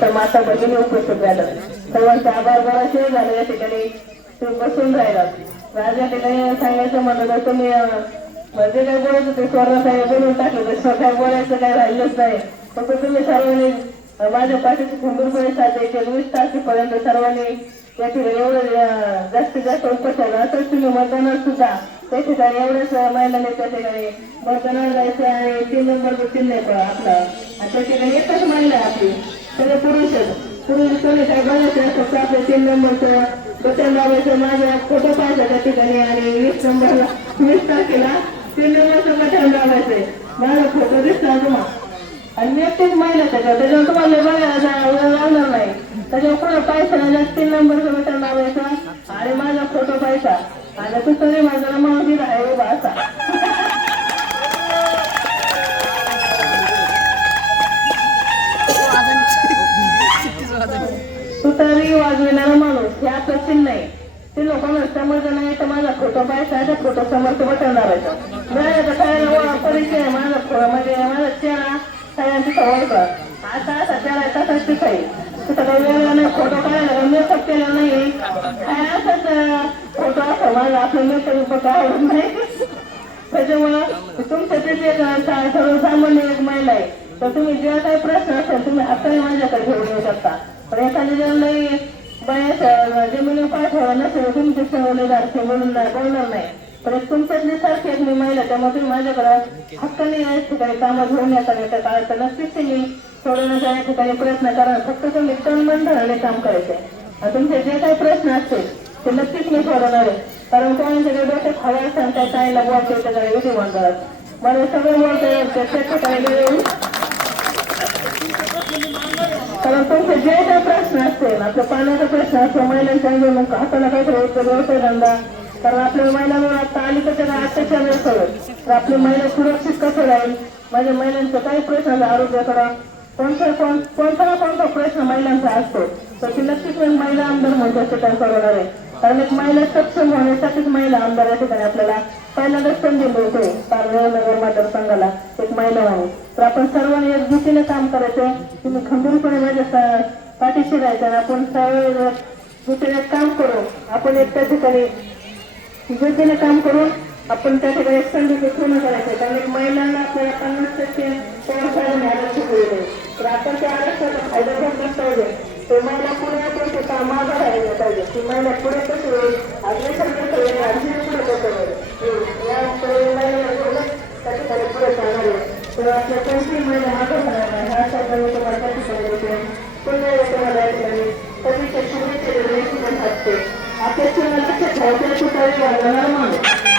तर माता भगिनी उपस्थित झालं. सर्वांचे आभार बराचसे झाले. या ठिकाणी तुम्ही बसून राहिला. या ठिकाणी सांगायचं म्हणलं तर तुम्ही म्हणजे काय बोलत होते स्वर्ण साहेब बोलून टाकलं तर काय बोलायचं काय राहिलंच नाही. फक्त तुम्ही सर्वांनी माझ्या पाठीची खंबीरपणे साथ द्यायची. 20 तारखेपर्यंत सर्वांनी या ठिकाणी एवढं जास्तीत जास्त उपस्थित असंच तुम्ही मतदानात सुद्धा त्या ठिकाणी एवढ्याच महिलांनी त्या ठिकाणी मतदानात जायचं आणि 3 नंबर चिन्ह आहे आपलं आणि त्या ठिकाणी एकच महिला आपली सगळे पुरुष कोणी काय बघायचं असं आपल्या 3 नंबरचं बटन लावायचं. माझा फोटो पाहायचा त्या ठिकाणी आणि 20 नंबरला 20 तारखेला 3 नंबरचं बटन लावायचंय. माझा फोटो दिसला तुम्हाला आणि मी एकटीच महिला त्याच्यावर तुम्हाला बघायला लावणार नाही. त्याच्यावर कोणा पाहायचं नाही. 3 नंबरचं बटन लावायचं आणि माझा फोटो पाहायचा आणि तू तरी माझा मावशी आहे उभा असा तुतारी वाजविणारा माणूस हे आपलं चिन्ह आहे. ते लोकांना समजलं नाही तर माझा फोटो पाहायचा त्या फोटो समोरचं बटन लावायचं. परिचय आहे माझा म्हणजे माझा चेहरा सगळ्यांची सवड आता असा चेहरा आहे तसाच तिथं तिथं काही वेगळा नाही. फोटो काढायला मेकअप केला नाही काय असंच फोटो असं माझा आपलं मेकअप काय आवडत नाही. त्याच्यामुळं तुमच्या तिथे सर्वसामान्य एक महिला आहे तर तुम्ही जे काही प्रश्न असेल तुम्ही आताही माझ्याकडे घेऊन येऊ शकता. पण एखादी जण नाही बाया जमिनी पाठवा नसेल तुमचे सवयदार ते बोलणार नाही. पण एक तुमच्यातली सारखी एक मी महिला त्यामुळे तुम्ही माझ्याकडे हक्काने या ठिकाणी कामं घेऊन येतात. येत्या काळात तर नक्कीच तुम्ही सोडवण्याचा या ठिकाणी प्रयत्न करा. फक्त तुम्ही तन धरणे काम करायचे. आणि तुमचे जे काही प्रश्न असतील ते नक्कीच मी सोडवणार आहे. कारण कोणाच्या डोक्यात हवा सांगताय काहीला बोलते त्याच्याकडे विधी म्हणतात मला सगळं बोलता येईल त्या ठिकाणी येऊन कारण तुमचे जे काही प्रश्न असतील आपल्या पाण्याचा प्रश्न असतो महिलांच्या मग हाताला काहीतरी उत्तर व्यवसाय धंदा कारण आपल्या महिलांवर आता अलीकडच्या अत्याचार व्यवसाय तर आपली महिला सुरक्षित कसं राहील. माझ्या महिलांचं काही प्रश्न आरोग्याकडं कोणता ना कोणता प्रश्न महिलांचा असतो तर ती नक्कीच महिला आमदार म्हणून ठिकाणी सोडवणार आहे. कारण एक महिला सक्षम होण्यासाठीच महिला आमदार या ठिकाणी आपल्याला पहिल्यांदाच संधी मिळतोय. नगर मतदारसंघाला एक महिला म्हणून तर आपण सर्वांनी एकजुटीने काम करायचं. तुम्ही खंबीरपणे माझ्या पाठीशी राहायचं आणि आपण सर्व जुटीने काम करू. आपण एक त्या ठिकाणी जुटीने काम करून आपण त्या ठिकाणी एक संधी पूर्ण करायचं. कारण एक महिलांना आपल्याला 50% पवार शिकवले तर आपण त्या आरक्षणाचा फायदा घेतला पाहिजे. ते महिला पुढे येतो मागं राहिला पाहिजे. ती महिला पुढे कशी होईल अग्रेसर कसं होईल आणखी पुढे कसं होईल या त्या ठिकाणी पुढे जाणार आहे. तर आपल्या कोणती महिला मागं राहणार नाही ह्या सर्वांनी तुम्हाला त्या ठिकाणी पुन्हा तुम्हाला या ठिकाणी कधी शुभेच्छा देण्याची पण असते. आपल्या चिन्ह लक्षात ठेवायचं तुतारी वाजवणार माणूस